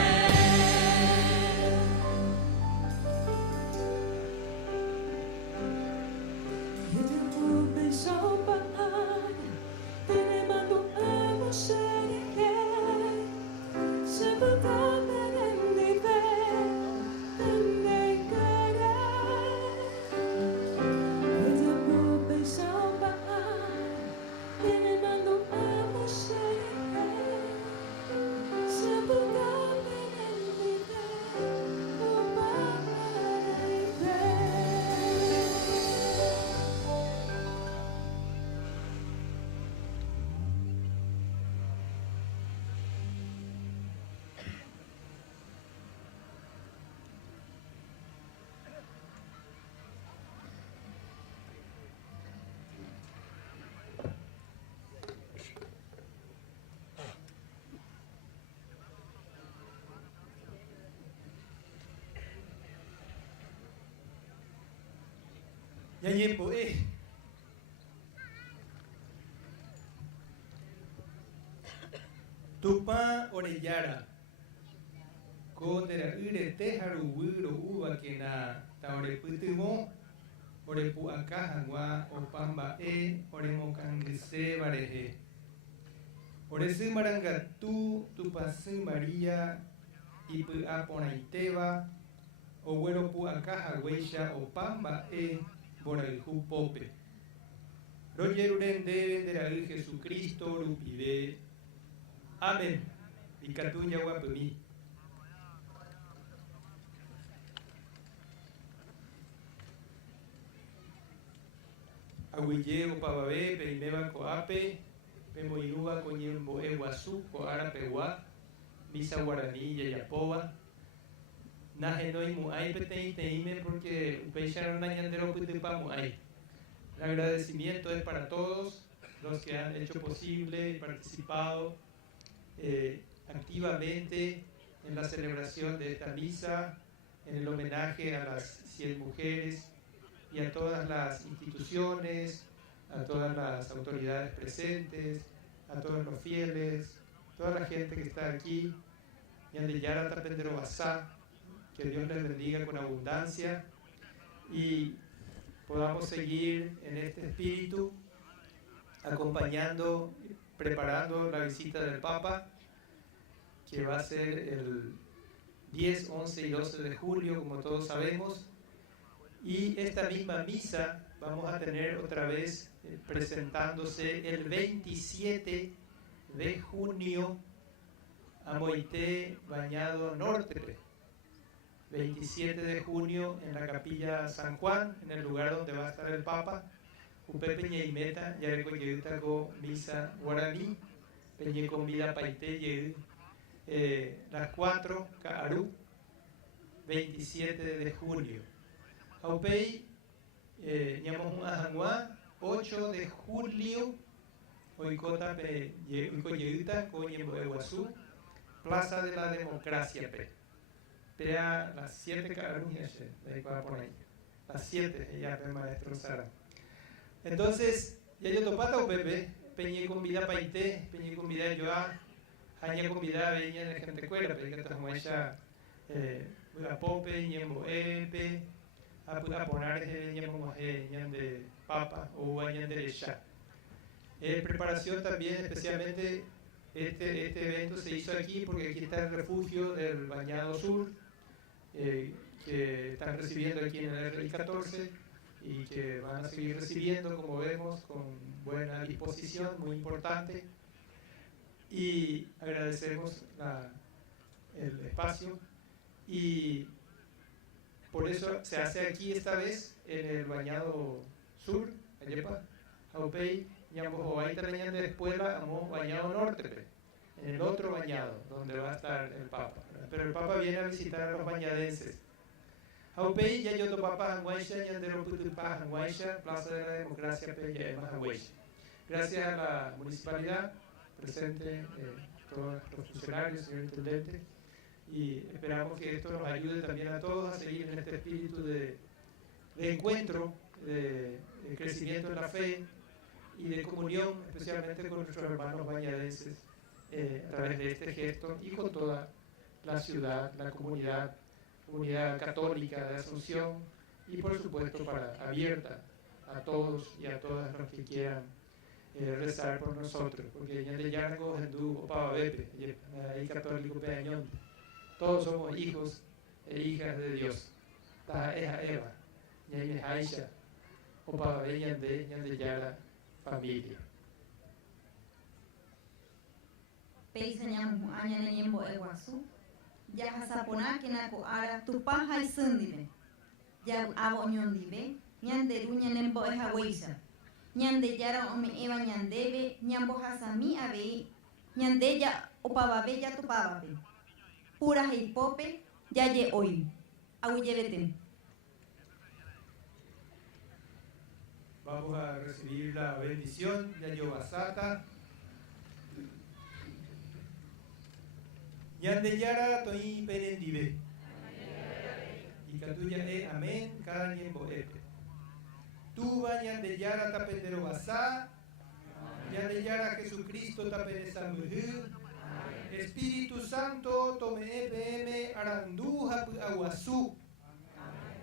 E devo pensar para, te mando a você se puta perendite, tende querer. Yayepo Tupa orellara Kondera urete haru wuro uva kena taore putumo ore pu akahangwa opamba ore mokangse varehe ore simaranga tupa simaria ipu aponaiteva owero pu akahaweisha opamba boraihu pope rojerurende vendera Jesucristo rupide amén y catuña guapemi Aguille opavabe peimeba coape pemoiruba coñembo eguazú coara peguá misa guaraní yayapoba najenoi muay petei teime porque upeicharon dañandero putupa muay. El agradecimiento es para todos los que han hecho posible y participado activamente en la celebración de esta misa, en el homenaje a las 100 mujeres y a todas las instituciones, a todas las autoridades presentes, a todos los fieles, toda la gente que está aquí, Ñande Yara Tapendero Basá, que Dios les bendiga con abundancia y podamos seguir en este espíritu, acompañando, preparando la visita del Papa, que va a ser el 10, 11 y 12 de julio, como todos sabemos. Y esta misma misa vamos a tener otra vez presentándose el 27 de junio a Moité Bañado Norte. 27 de junio en la capilla San Juan, en el lugar donde va a estar el Papa. Upe Peñeimeta, Yareco Yeutaco Misa Guaraní, Peñe con Vida Paité, las 4, Caarú, 27 de junio. Aupei, Ñamos Ajanguá, 8 de julio, Oicota Yeuta, Coñembo Eguazú, Plaza de la Democracia, Pea las 7 Caarú, por ahí, las 7, ya maestro Sara. Entonces, ya yo topata o Pepe, Peñe con Vida Paité, Peñe con Vida Yoa, Haña con Vida Veña en la gente cuera, pero que estamos ella, Pope, Ñembo Epe, a poner Ñembo de Papa o Ñan de Lecha. Preparación también, especialmente, este evento se hizo aquí porque aquí está el refugio del Bañado Sur, que están recibiendo aquí en el RI-14 y que van a seguir recibiendo, como vemos, con buena disposición, muy importante. Y agradecemos el espacio y por eso se hace aquí esta vez en el Bañado Sur, Ayepa, Aupei, Ñambojoay también después vamos Bañado Norte, en el otro bañado donde va a estar el Papa. Pero el Papa viene a visitar a los bañadenses. Aupei, ya yo to Papa Hanguaisha, Ñandero Putupa Hanguaisha, Plaza de la Democracia, Peña Ema Hanguaisha. Gracias a la municipalidad presente, todos los funcionarios, señor intendente, y esperamos que esto nos ayude también a todos a seguir en este espíritu de encuentro, de crecimiento en la fe y de comunión, especialmente con nuestros hermanos bañadenses, a través de este gesto y con toda la ciudad, la comunidad católica de Asunción y por supuesto abierta a todos y a todas los que quieran rezar por nosotros, porque Ñande Yargo, Hendú, Opava Bepe, y católico Peañón, todos somos hijos e hijas de Dios. Taja Eja Eva, Ñaime Aisha, Opava Be Ñande Yara, familia. Peisa Ñamu Añane Ñembo Eguazú, ya Hasapona que Nako Ara, Tupaja y Sundive, ya Abo Ñondive, Ñande Ruña Nembo Eja Weisa. Ñande Yara Ome Eva Ñandebe, Ñambo Hasami Abe, Ñande ya Opababe ya Tupababe. Pura Heipope, ya ye hoy. Auyebeten. Vamos a recibir la bendición de Ayobasata. Ñande Yara Toi Perendibe. Y Catuya amén, cada Ñembo Epe. Tuba Ñande Yara Tapendero Basá, Ñande Yara Jesucristo Tapendesa Mujer, Espíritu Santo Tome EPM Aranduja Aguazú,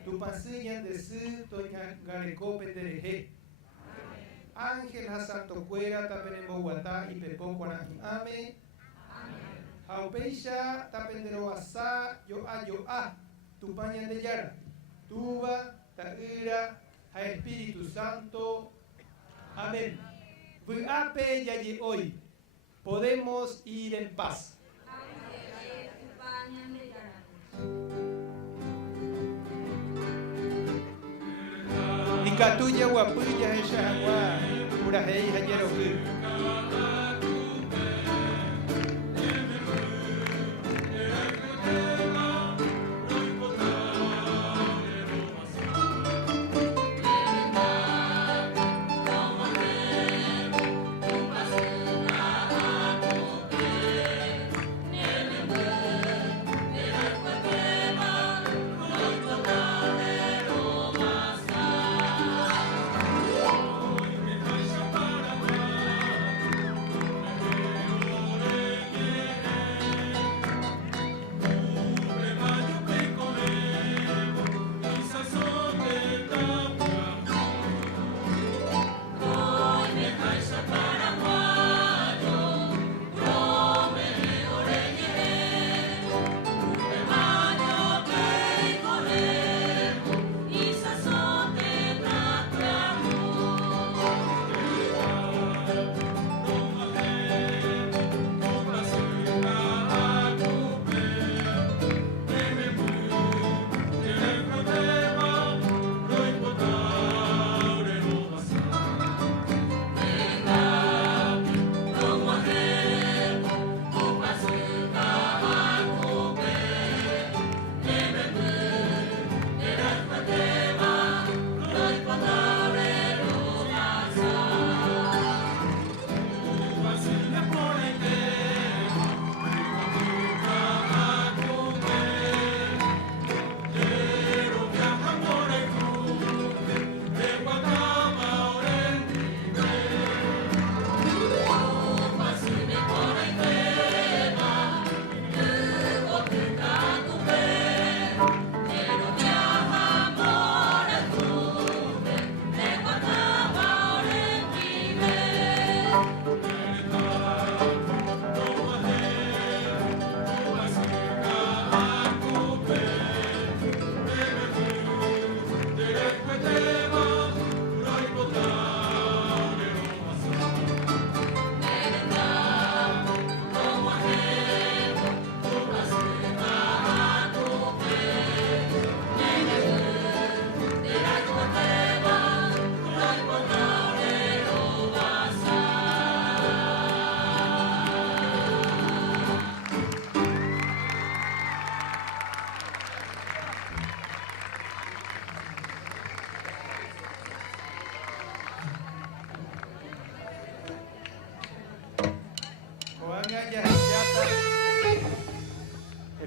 Tu Pasé Ñande Su Toña Gareco Pendereje, Ángel Santo Cuera Tapenembo Guatá y Pepón Guanají Ame, Jaupeisha Tapendero Basá, Yo A, Tupa Ñande Yara, Tuba Taira, a Espíritu Santo. Amén. Vuape yaye hoy. Podemos ir en paz. Y Catuya Guapuya Eshagua, Purahei Hayeroku. Thank you.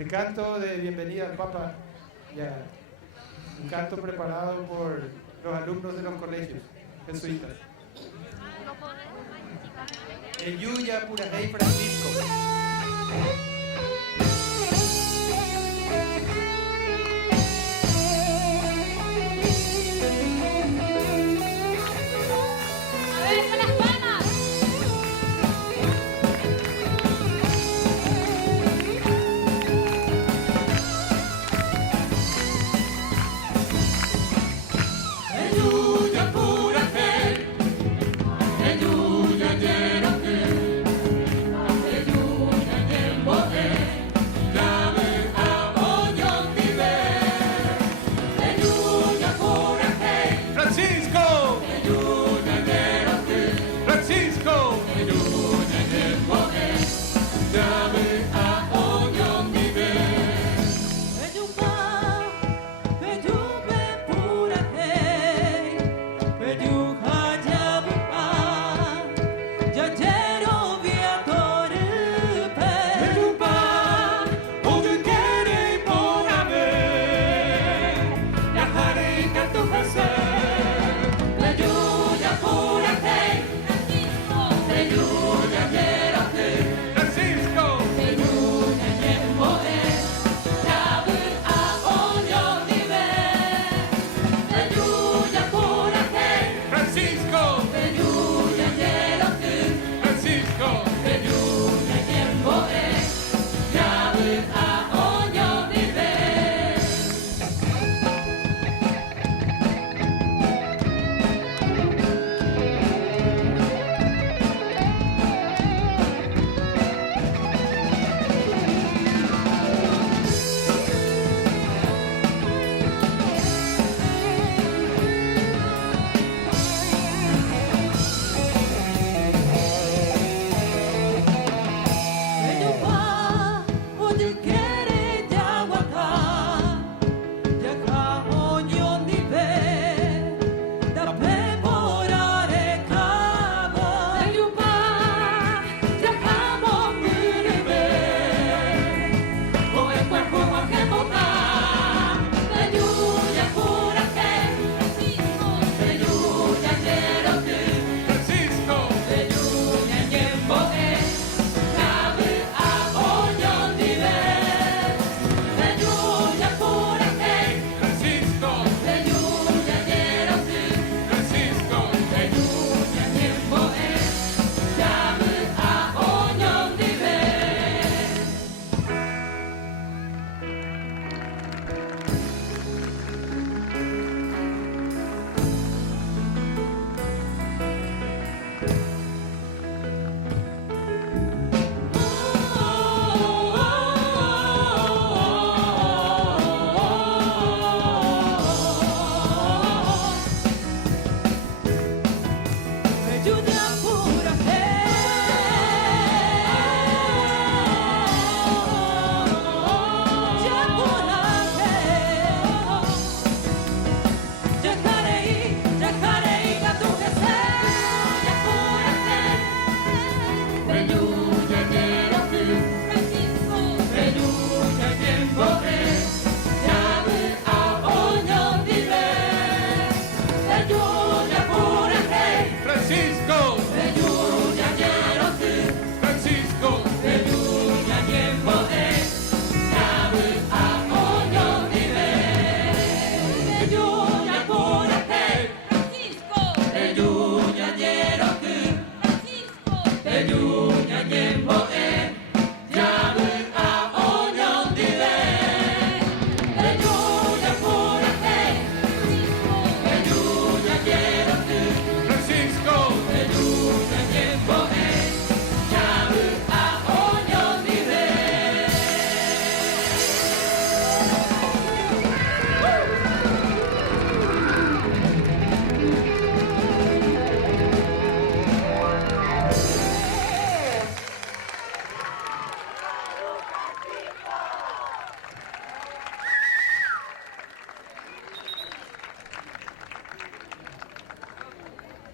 El canto de bienvenida al Papa, ya, un canto preparado por los alumnos de los colegios jesuitas. En Yuya, Purajey, Francisco.